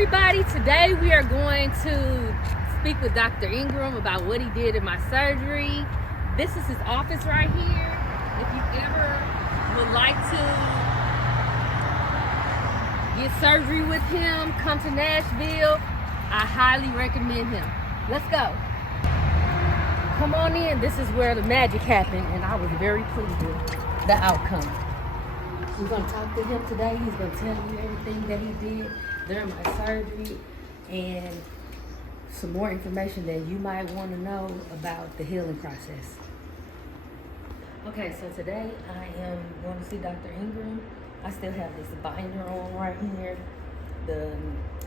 everybody. Today we are going to speak with Dr. Ingram about what he did in my surgery. This is his office right here. If you ever would like to get surgery with him, come to Nashville. I highly recommend him. Let's go. Come on in. This is where the magic happened, and I was very pleased with the outcome. We're going to talk to him today. He's going to tell you everything that he did during my surgery and some more information that you might want to know about the healing process. Okay, so today I am going to see Dr. Ingram. I still have this binder on right here.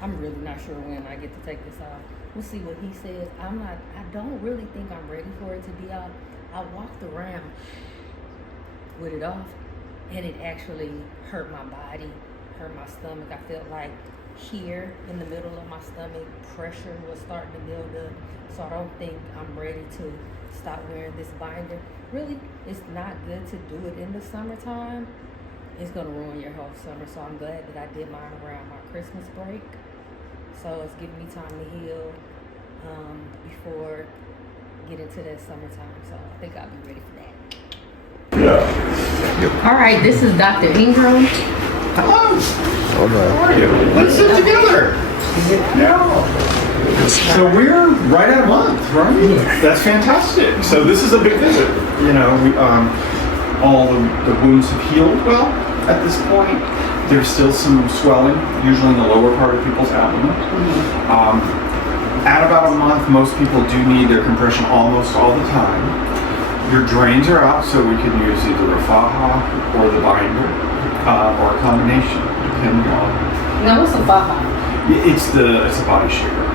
I'm really not sure when I get to take this off. We'll see what he says. I don't really think I'm ready for it to be off. I walked around with it off, and it actually hurt my body, hurt my stomach. I felt like here in the middle of my stomach, pressure was starting to build up. So I don't think I'm ready to stop wearing this binder. Really, it's not good to do it in the summertime. It's gonna ruin your whole summer. So I'm glad that I did mine around my Christmas break. So it's giving me time to heal before getting to that summertime. So I think I'll be ready for that. Yeah. All right, this is Dr. Ingram. Hello. How are you? Let's sit together. Yeah. So we're right at a month, right? Yes. That's fantastic. So this is a big visit. You know, all the wounds have healed well at this point. There's still some swelling, usually in the lower part of people's abdomen. At about a month, most people do need their compression almost all the time. Your drains are out, so we can use either a faja or the binder, or a combination, depending on. Now, what's a faja? It's a body shaper.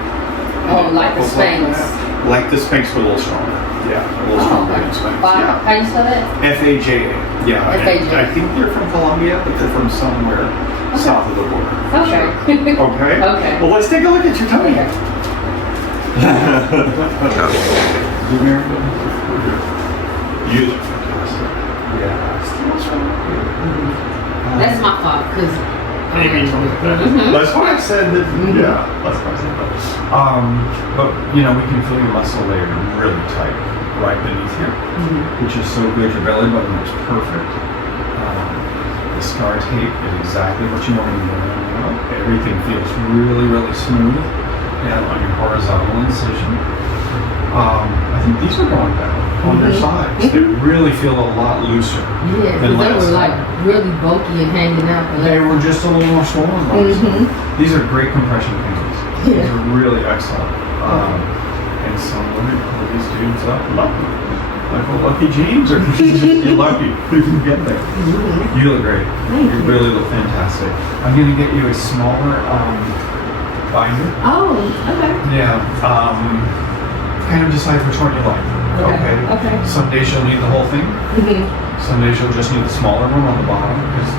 Oh, like the Spanx. Like the Spanx, but a little stronger. Yeah, a little stronger than Spanx. Yeah. How you spell that? Faja. Yeah. F-A-J-A. I think they're from Colombia, but they're from somewhere south of the border. Okay. Okay. Okay. Well, let's take a look at your tummy. Okay. You look fantastic. Yeah. That's my fault, because Maybe that's why I said that. Yeah, that's why I said that. But you know, we can feel your muscle layer really tight right beneath here, which is so good. Your belly button is perfect. The scar tape is exactly what you want to know. Everything feels really, really smooth, and on your horizontal incision. I think these are going down on their sides. They really feel a lot looser. Yeah, than they were last like really bulky and hanging out. They were just a little more swollen. These are great compression pains. These are really excellent. And some women pull these dudes up lucky. Like a lucky James, or you're lucky you can get there. You look great. You really look fantastic. I'm going to get you a smaller binder. Oh, okay. Yeah. Kind of decide which one you like. Okay. Some days you'll need the whole thing. Some days you'll just need the smaller one on the bottom, because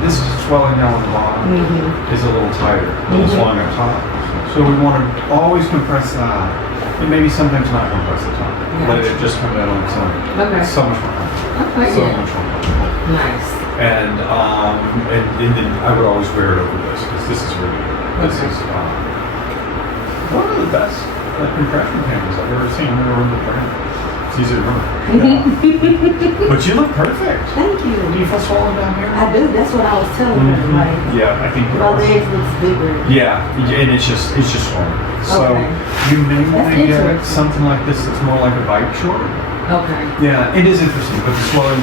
this swelling down on the bottom is a little tighter than the swelling up top. So we want to always compress that, and maybe sometimes not compress the top. Let it just come down on its own. Okay. So much more comfortable. So much more comfortable. Nice. And then I would always wear it over this, because this is really good. This is one of the best compression pants I've ever seen. I've never remember the brand. It's easy to remember. But you look perfect. Thank you. Do you feel swollen down here? I do. That's what I was telling her. Like, yeah, I think my legs looks bigger. Yeah, and it's just swollen. So you may want to get something like this that's more like a bike short. Okay. Yeah, it is interesting, but the swelling,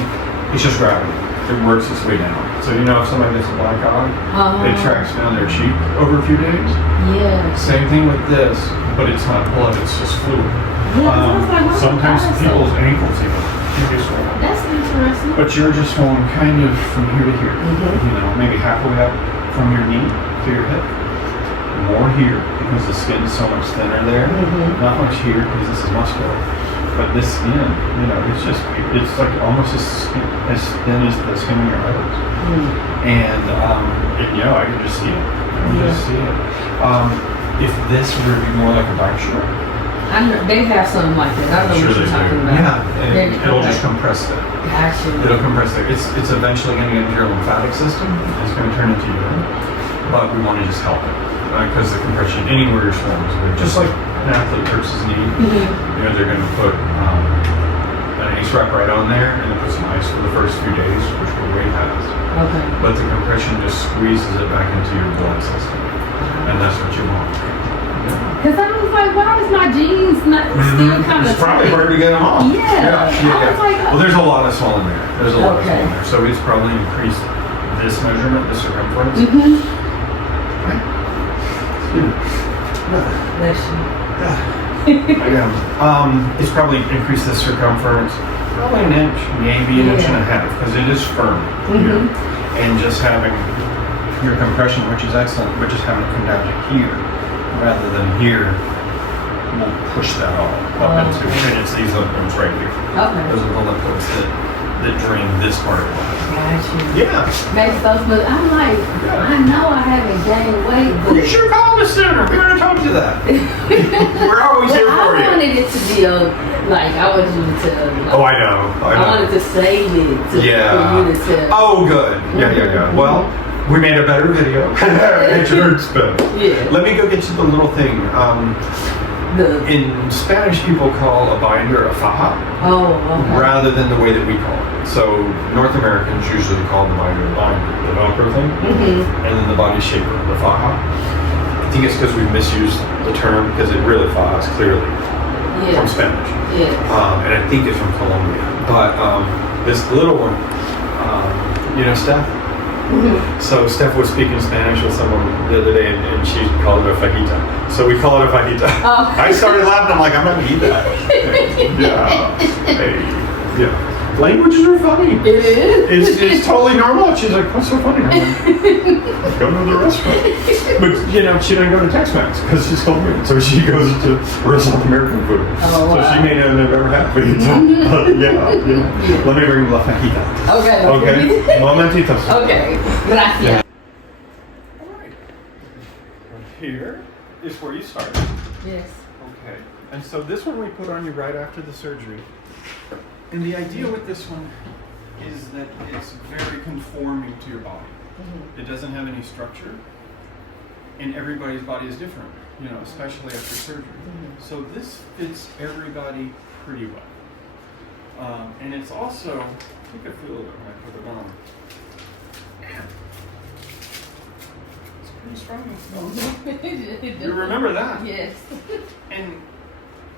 it's just gravity. It works its way down. So you know, if somebody gets a black eye, it tracks down their cheek over a few days. Yeah. Same thing with this, but it's not blood, it's just fluid. Yeah, sometimes people's ankles even can be swollen. That's interesting. But you're just swollen kind of from here to here. You know, maybe halfway up from your knee to your hip. More here, because the skin is so much thinner there. Not much here, because this is muscular. But this skin, you know, it's like almost as thin as the skin on your eyelids. And you know, I can just see it. If this were to be more like a bike short. They have something like that. I know what you're talking about. Yeah, and it'll just compress that. Gotcha. It'll compress that. It's eventually going to get into your lymphatic system. It's going to turn into urine. but we want to just help it because the compression anywhere you're swollen is good. Just like an athlete hurts his knee, you know, they're going to put an ice wrap right on there and then put some ice for the first few days, which your weight has. Okay. But the compression just squeezes it back into your blood system, and that's what you want. Because I was like, why is my jeans not still kind of It's probably tight? hard to get them off. Yeah. I was like, well, there's a lot of swelling there. There's a lot of Okay. swelling there. So it's probably increased this measurement, the circumference. Okay. Bless you. It's probably increased the circumference probably an inch, maybe an inch and a half, because it is firm here. And just having your compression, which is excellent, but just having it come down to here rather than here will push that all up into, and it's these lymph nodes right here. Okay. Those are the lymph nodes that drain this part of the body. Got you. Yeah. Makes so smooth. I'm like, I know I haven't gained weight, but You should have called us sooner. We would have told you that. We're always here for I you. wanted it to be like I wanted you to. Like, Oh, I know. I wanted to save it for you to tell. Oh, good. Yeah. Well, we made a better video. It hurts better. Yeah. Let me go get you the little thing. In Spanish, people call a binder a faja, Okay. rather than the way that we call it. So North Americans usually call the binder the Velcro thing, and then the body shaper, the faja. I think it's because we've misused the term because it really fajas clearly from Spanish. And I think it's from Colombia. But this little one, you know, Steph? So Steph was speaking Spanish with someone the other day, and she called it a fajita. So we call it a fajita. Oh. I started laughing. I'm like, I'm not gonna eat that. Yeah. Languages are funny. It is. It's totally normal. She's like, what's so funny? I'm like, go to the restaurant. But you know, she doesn't go to Tex-Mex because she's Colombian, so she goes to South American food. Oh, wow. So she may not have ever had fajita. But yeah. Let me bring la fajita. Okay. Momentitos. Okay. Gracias. Yeah. All right. Here is where you start. Yes. Okay. And so this one we put on you right after the surgery. And the idea with this one is that it's very conforming to your body. It doesn't have any structure, and everybody's body is different, you know, especially after surgery. So this fits everybody pretty well. And it's also, I think I feel it when I put it on. It's pretty strong. You remember that? Yes. And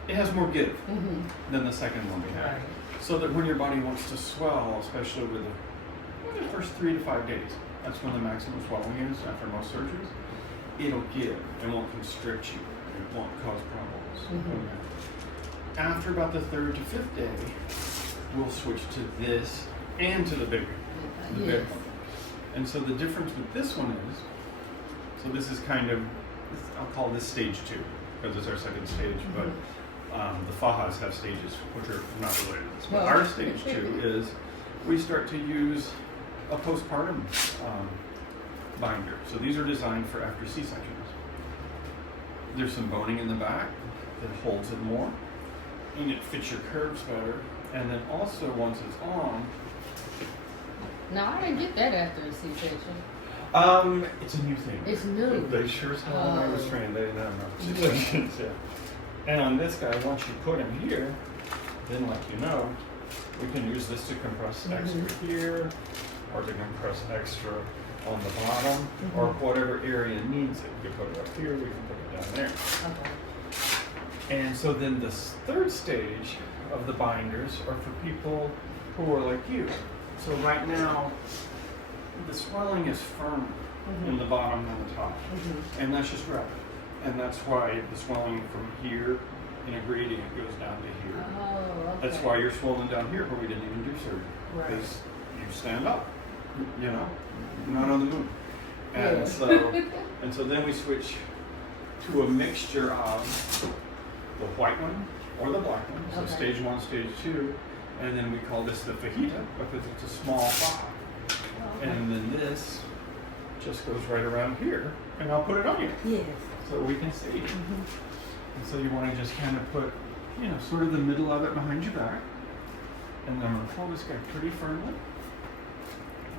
it has more give than the second one we had. So that when your body wants to swell, especially with the first 3 to 5 days, that's when the maximum swelling is after most surgeries, it'll give. It won't constrict you. It won't cause problems. After about the 3rd to 5th day, we'll switch to this and to the big one. And so the difference with this one is, so this is kind of, I'll call this stage 2, because it's our second stage, but the fajas have stages which are not related to this. But our stage 2 is we start to use a postpartum binder. So these are designed for after C-sections. There's some boning in the back that holds it more, and it fits your curves better. And then also once it's on. No, I didn't get that after a C-section. It's a new thing. It's new. They sure as hell when I was trained, they didn't have enough C-sections. Yeah. And on this guy, once you put him here, then like you know, we can use this to compress extra here, or to compress extra on the bottom, or whatever area needs it. We can put it up here, we can put it down there. And so then the third stage of the binders are for people who are like you. So right now, the swelling is firm in the bottom and the top, and that's just rapid. And that's why the swelling from here in a gradient goes down to here. That's why you're swollen down here, but we didn't even do surgery. Because you stand up, you know, not on the moon. And so then we switch to a mixture of the white one or the black one. So stage 1, stage 2, and then we call this the fajita because it's a small faja. And then this just goes right around here, and I'll put it on you. Yes. So we can see. And so you want to just kind of put, you know, sort of the middle of it behind your back. And then I'm going to pull this guy pretty firmly.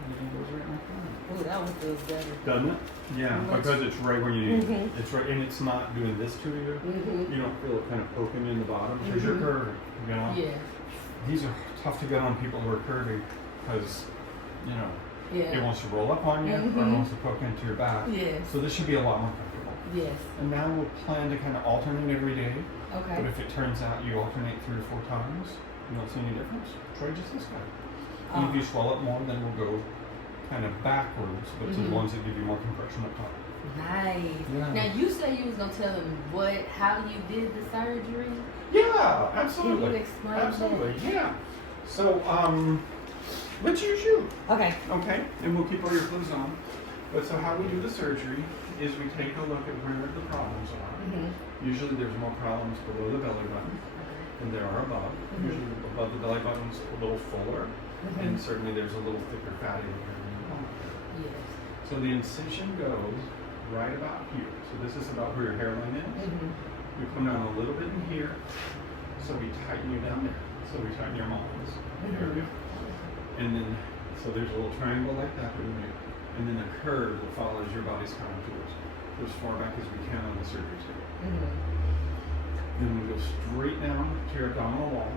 And it goes right like that. Oh, that one feels better. Doesn't it? Yeah, Much. because it's right where you need it. Mhm. It's right, and it's not doing this to you. Mhm. You don't feel it kind of poking in the bottom because you're Mhm. curvy. You know. Yeah. These are tough to get on people who are curvy because, you know, Yeah. it wants to roll up on you or it Mhm. wants to poke into your back. Yes. So this should be a lot more comfortable. Yes. And now we'll plan to kind of alternate every day. Okay. But if it turns out you alternate 3 or 4 times, you don't see any difference, try just this guy. And if you swell up more, then we'll go kind of backwards, but to the Mhm. ones that give you more compression up top. Nice. Yeah. Now you said you was gonna tell them how you did the surgery. Yeah, absolutely. Can you explain Absolutely, yeah. So, let's use you, Okay. okay? And we'll keep all your clothes on. But so how we do the surgery is we take a look at where the problems are. Mhm. Usually there's more problems below the belly button than there are above. Mhm. Usually above the belly button's a little fuller, and Mhm. certainly there's a little thicker fatty layer than the bottom. Yes. So the incision goes right about here. So this is about where your hairline is. Mhm. We come down a little bit in here, so we tighten you down there. So we tighten your muscles area. And then, so there's a little triangle like that we make. And then a curve that follows your body's contours. Go as far back as we can on the surgery table. Mhm. Then we go straight down to your abdominal wall.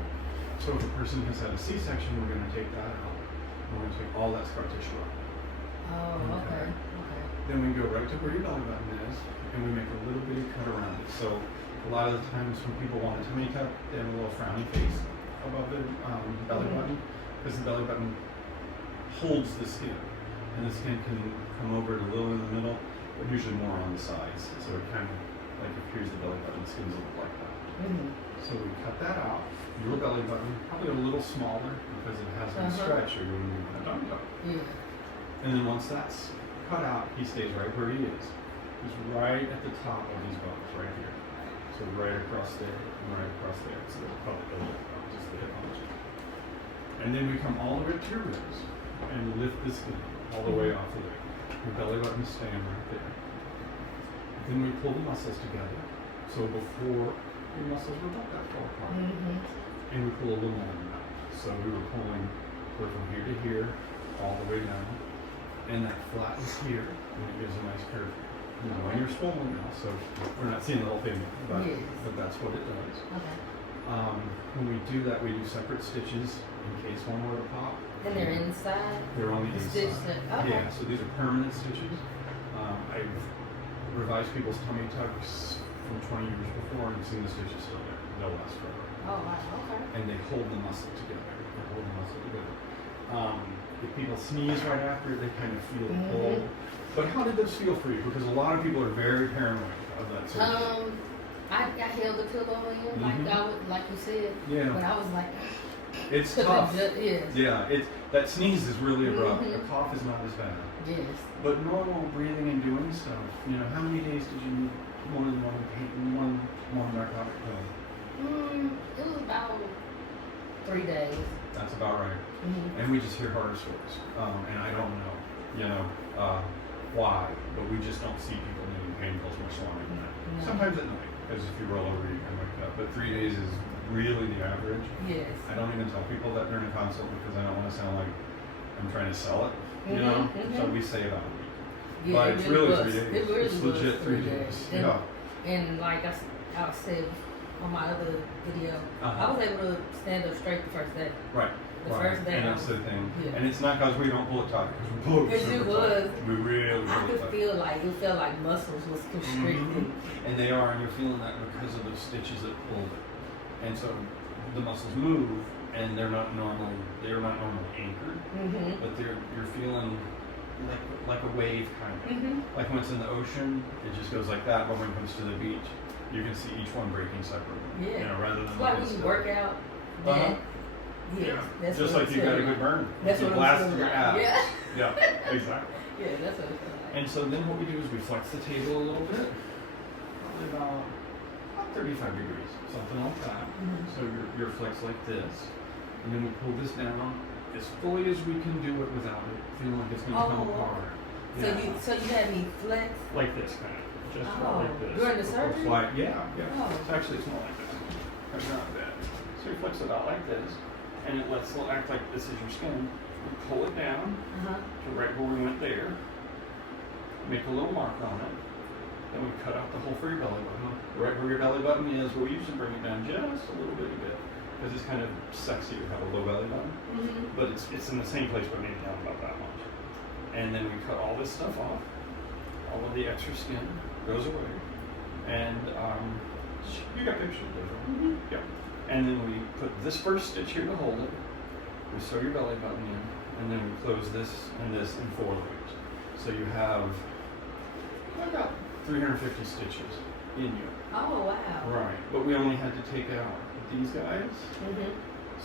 So if a person has had a C-section, we're going to take that out. We're going to take all that scar tissue out. Oh, okay. Okay. Then we go right to where your belly button is, and we make a little bitty cut around it. So a lot of the times when people want a tummy tuck, they have a little frowny face above the belly Mhm. button, because the belly button holds the skin, and the skin can come over it a little in the middle, but usually more on the sides. So it kind of like if here's the belly button, the skin's a little like that. Mhm. So we cut that out. Your belly button probably a little smaller because it has a stretch, or you're moving a tummy tuck. Yeah. And then once that's cut out, he stays right where he is. He's right at the top of these bones, right here. So right across there and right across there. So probably just the hip bones. And then we come all the way to your ribs and lift the skin all the way off of it. Your belly button staying right there. Then we pull the muscles together. So before your muscles were about that far apart. Mhm. And we pull a little more than that. So we were pulling from here to here, all the way down. And that flattens here, and it gives a nice curve. You know, and you're swollen now, so we're not seeing the whole thing, but, Yes. but that's what it does. Okay. When we do that, we do separate stitches in case one were to pop. And they're inside. They're on the The inside. stitch that- okay. Yeah, so these are permanent stitches. I've revised people's tummy tucks from 20 years before and seen the stitches still there. They'll last forever. Oh wow. Okay. And they hold the muscle together. They hold the muscle together. If people sneeze right after, they kind of feel Mhm. pulled. But how did this feel for you? Because a lot of people are very paranoid of that surgery. I held the pillow in like you said. Yeah. But I was like, It's 'cause tough. yes. Yeah, that sneeze is really abrupt. Mhm. The cough is not as bad. Yes. But normal breathing and doing stuff. You know, how many days did you need more than one narcotic pill? It was about 3 days. That's about right. Mhm. And we just hear horror stories. And I don't know, why, but we just don't see people needing pain pills much longer than that. No. Sometimes at night, because if you roll over, you can wake up. But 3 days is really the average. Yes. I don't even tell people that during a consult because I don't want to sound like I'm trying to sell it, you know? So we say about a week. Yeah, But it it's really really was. 3 days. It really It's was legit 3 days. And, Yeah. and like I said on my other video, Uh-huh. I was able to stand up straight the first day. Right. The first day And I that's the was- thing. yeah. And it's not because we don't pull it tight, because we pull it Because it super was. tight. We really I pull it could tight. feel like it felt like muscles was constricted. And they are, and you're feeling that because of the stitches that pulled it. And so the muscles move, and they're not normally anchored, Mm-hmm. but you're feeling like a wave kind of. Mm-hmm. Like when it's in the ocean, it just goes like that. But when it comes to the beach, you can see each one breaking separately. Yeah. You know, rather than It's like when you work out. Uh-huh. Yeah. That's just what like I'm you got a feeling good burn. That's you what I'm blast feeling your like. abs. Yeah. Yeah, exactly. Yeah, that's what it feels like. And so then what we do is we flex the table a little bit, probably about 35 degrees, something like that. Mhm. So you're flexed like this, and then we pull this down as fully as we can do it without it feeling like it's going to come Oh. apart. So you had me flex. Like this kind of, just Oh, like this. during the Before surgery? fly- yeah. Oh. It's actually small like that. It's not bad. So you flex it out like this, and it act like this is your skin, and pull it down to right where we went there, make a little mark on it, then we cut out the hole for your belly button. Right where your belly button is, we'll usually bring it down just a little bit, because it's kind of sexy to have a low belly button, but it's in the same place but maybe down about that much. And then we cut all this stuff off, all of the extra skin goes away, and you got pictures of those, right? Yeah. And then we put this first stitch here to hold it, we sew your belly button in, and then we close this and this in 4 layers. So you have about 350 stitches in you. Oh, wow. Right, but we only had to take out these guys.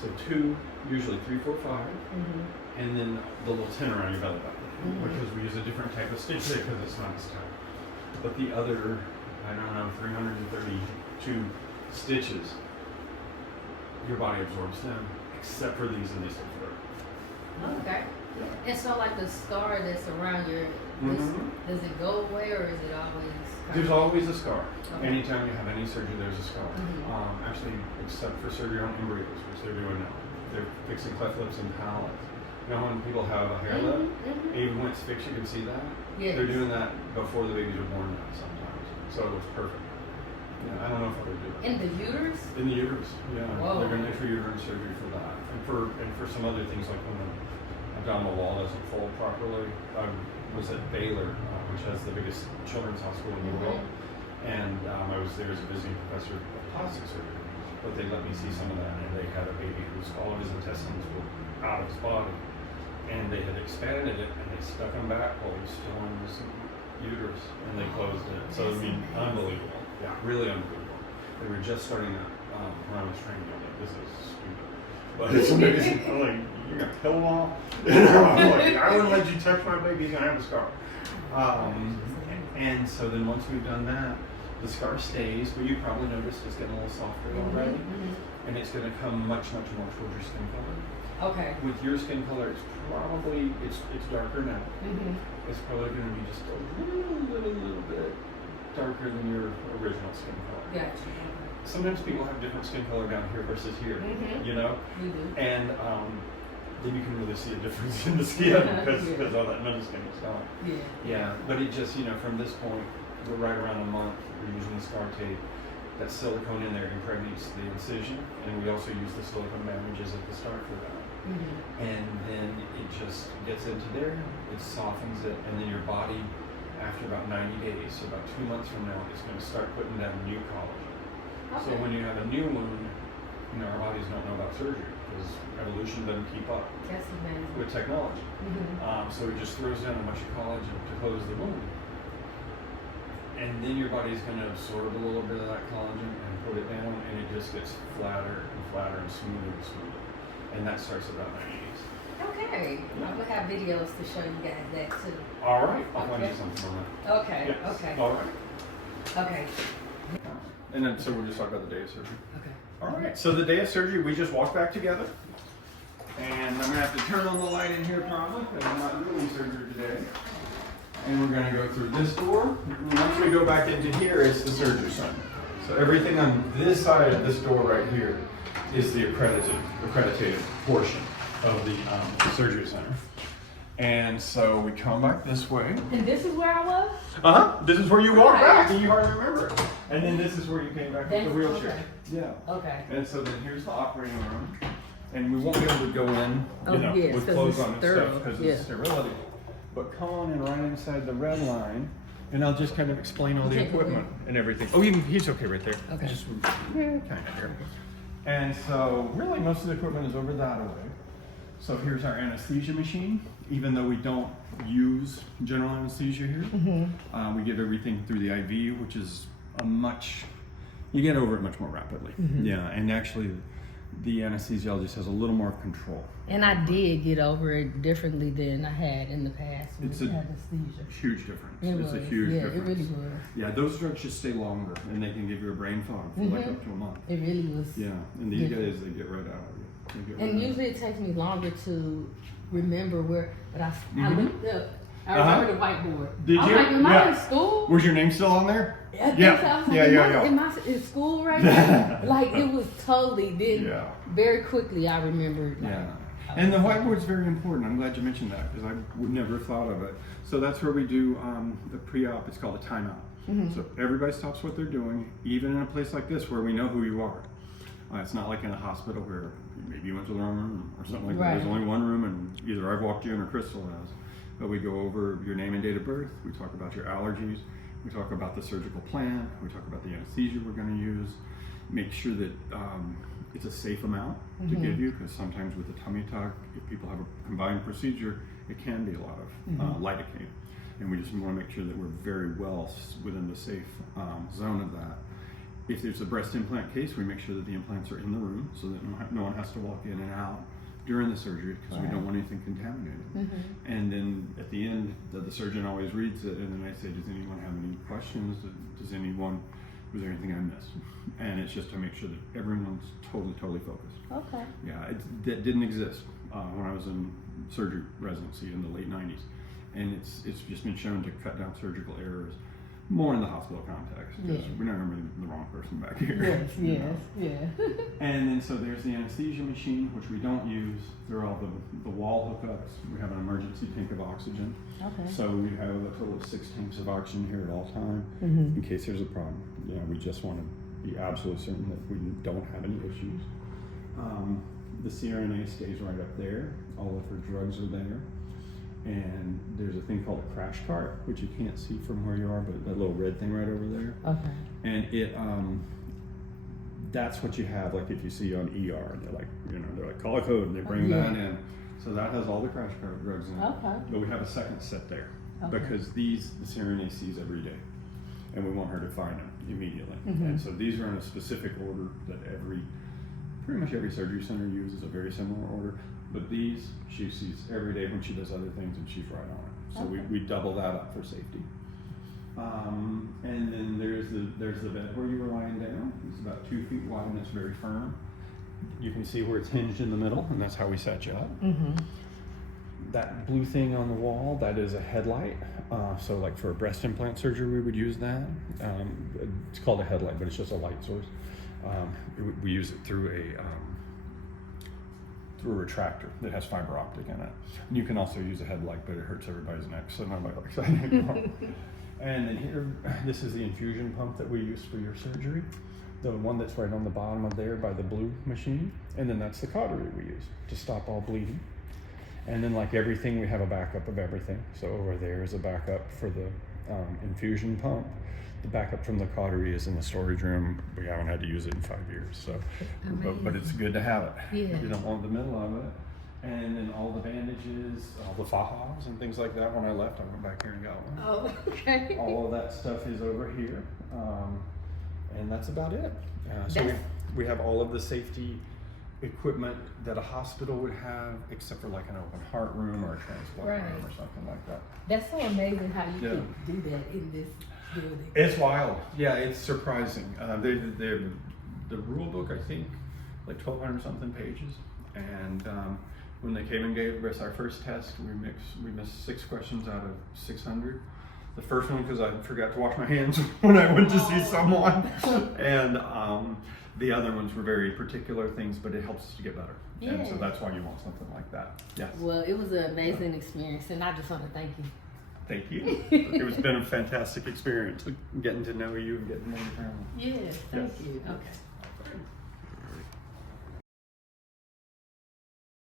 So 2, usually 3, 4, 5, and then the little 10 around your belly button, because we use a different type of stitch there because it's not as tight. But the other, I don't know, 332 stitches, your body absorbs them, except for these and these third. Okay. And so, like the scar that's around your, does it go away or is it always? There's always a scar. Okay. Anytime you have any surgery, there's a scar. Actually, except for surgery on embryos, which they're doing now. They're fixing cleft lips and palates. You know when people have a hair lip, even when it's fixed, you can see that? Yes. They're doing that before the babies are born now sometimes. So it looks perfect. Yeah, I don't know if I would do that. In the uterus? In the uterus, yeah. Whoa. They're going to intrauterine surgery for that. And for some other things like when the abdominal wall doesn't fold properly. I was at Baylor, which has the biggest children's hospital in the world. And I was there as a visiting professor of plastic surgery. But they let me see some of that, and they had a baby whose all of his intestines were out of his body. And they had expanded it, and they stuck him back while he was still in his uterus, and they closed it. So, I mean, unbelievable. Yeah, really unbelievable. They were just starting that when I was training. I'm like, this is stupid. But it's amazing. I'm like, you're going to kill them all? I'm like, I wouldn't let you touch my baby, he's going to have a scar. And so then once we've done that, the scar stays, but you probably noticed it's getting a little softer already. And it's going to come much, much more towards your skin color. Okay. With your skin color, it's probably, it's darker now. It's probably going to be just a little bit darker than your original skin color. Gotcha. Sometimes people have different skin color down here versus here, you know? You do. And then you can really see a difference in the skin because all that numbing skin is gone. Yeah, but it just, you know, from this point, we're right around a month, we're using scar tape. That silicone in there impregnates the incision, and we also use the silicone bandages at the start for that. And then it just gets into there, it softens it, and then your body, after about 90 days, so about 2 months from now, is going to start putting down new collagen. So when you have a new wound, you know, our bodies don't know about surgery because evolution doesn't keep up with technology. So it just throws down a bunch of collagen to close the wound. And then your body's going to absorb a little bit of that collagen and put it down, and it just gets flatter and flatter and smoother and smoother. And that starts about 90 days. Okay. I'm going to have videos to show you guys that too. All right. I'll find you something on that. Okay. Yes. Okay. All right. Okay. And then, so we'll just talk about the day of surgery. Okay. All right. So the day of surgery, we just walk back together. And I'm going to have to turn on the light in here probably because I'm not doing surgery today. And we're going to go through this door. And once we go back into here, it's the surgery center. So everything on this side of this door right here is the accredited portion of the surgery center. And so we come back this way. And this is where I was? This is where you walk back and you hardly remember it. And then this is where you came back with the wheelchair. Okay. Yeah. Okay. And so then here's the operating room. And we won't be able to go in, with clothes on and stuff because of sterility. But come on in right inside the red line, and I'll just kind of explain all the equipment and everything. Oh, he's okay right there. Okay. Just, kind of here. And so, really, most of the equipment is over that way. So here's our anesthesia machine. Even though we don't use general anesthesia here, we give everything through the IV, which is you get over it much more rapidly. Yeah, and actually, the anesthesiologist has a little more control. And I did get over it differently than I had in the past with anesthesia. Huge difference. It's a huge difference. It really was. Yeah, those drugs just stay longer, and they can give you a brain fog for like up to a month. It really was. Yeah, and these guys, they get right out of you. And usually it takes me longer to remember where, but I looked up. I remember the whiteboard. Did I was you? like, am I in school? Was your name still on there? I think so. I was like, am I in school right now? Like, it was totally, very quickly I remembered. Like, And the whiteboard's very important. I'm glad you mentioned that because I would never have thought of it. So that's where we do the pre-op. It's called a timeout. So everybody stops what they're doing, even in a place like this where we know who you are. It's not like in a hospital where maybe you went to the wrong room or something like that. There's only one room and either I've walked you in or Crystal has. But we go over your name and date of birth. We talk about your allergies. We talk about the surgical plan. We talk about the anesthesia we're going to use. Make sure that it's a safe amount to give you, because sometimes with the tummy tuck, if people have a combined procedure, it can be a lot of lidocaine. And we just want to make sure that we're very well within the safe zone of that. If there's a breast implant case, we make sure that the implants are in the room so that no one has to walk in and out during the surgery, because we don't want anything contaminated. And then at the end, the surgeon always reads it, and then I say, does anyone have any questions? Was there anything I missed? And it's just to make sure that everyone's totally focused. Okay. Yeah, that didn't exist when I was in surgery residency in the late 90s. And it's just been shown to cut down surgical errors more in the hospital context, because we're not going to be the wrong person back here. Yes. And then so there's the anesthesia machine, which we don't use. There are all the wall hookups. We have an emergency tank of oxygen. Okay. So we have a total of 6 tanks of oxygen here at all time in case there's a problem. Yeah, we just want to be absolutely certain that we don't have any issues. The CRNA stays right up there. All of her drugs are there. And there's a thing called a crash cart, which you can't see from where you are, but that little red thing right over there. Okay. And it, that's what you have, like if you see on ER, they're like, call a code, and they bring that in. So that has all the crash cart drugs in it. Okay. But we have a second set there because the CRNA sees every day, and we want her to find them immediately. And so these are in a specific order that pretty much every surgery center uses a very similar order. But these, she sees every day when she does other things, and she's right on it. So we double that up for safety. And then there's the bed where you were lying down. It's about 2 feet wide and it's very firm. You can see where it's hinged in the middle, and that's how we set you up. That blue thing on the wall, that is a headlight. So like for a breast implant surgery, we would use that. It's called a headlight, but it's just a light source. We use it through a retractor that has fiber optic in it. And you can also use a headlight, but it hurts everybody's neck, so nobody likes that anymore. And then here, this is the infusion pump that we use for your surgery. The one that's right on the bottom of there by the blue machine. And then that's the cautery we use to stop all bleeding. And then like everything, we have a backup of everything. So over there is a backup for the infusion pump. The backup from the cautery is in the storage room. We haven't had to use it in 5 years, so but it's good to have it. Yeah. You don't want the middle of it. And then all the bandages, all the fajas and things like that. When I left, I went back here and got one. Oh, okay. All of that stuff is over here, and that's about it. So we have all of the safety equipment that a hospital would have, except for like an open heart room or a transplant room or something like that. That's so amazing how you can do that in this building. It's wild. Yeah, it's surprising. The rule book, I think, like 1,200 something pages. And when they came and gave us our first test, we missed 6 questions out of 600. The first one because I forgot to wash my hands when I went to see someone, and the other ones were very particular things, but it helps us to get better. Yeah. And so that's why you want something like that. Yeah. Well, it was an amazing experience, and I just want to thank you. Thank you. It's been a fantastic experience getting to know you and getting to know your family. Yes, thank you. Okay.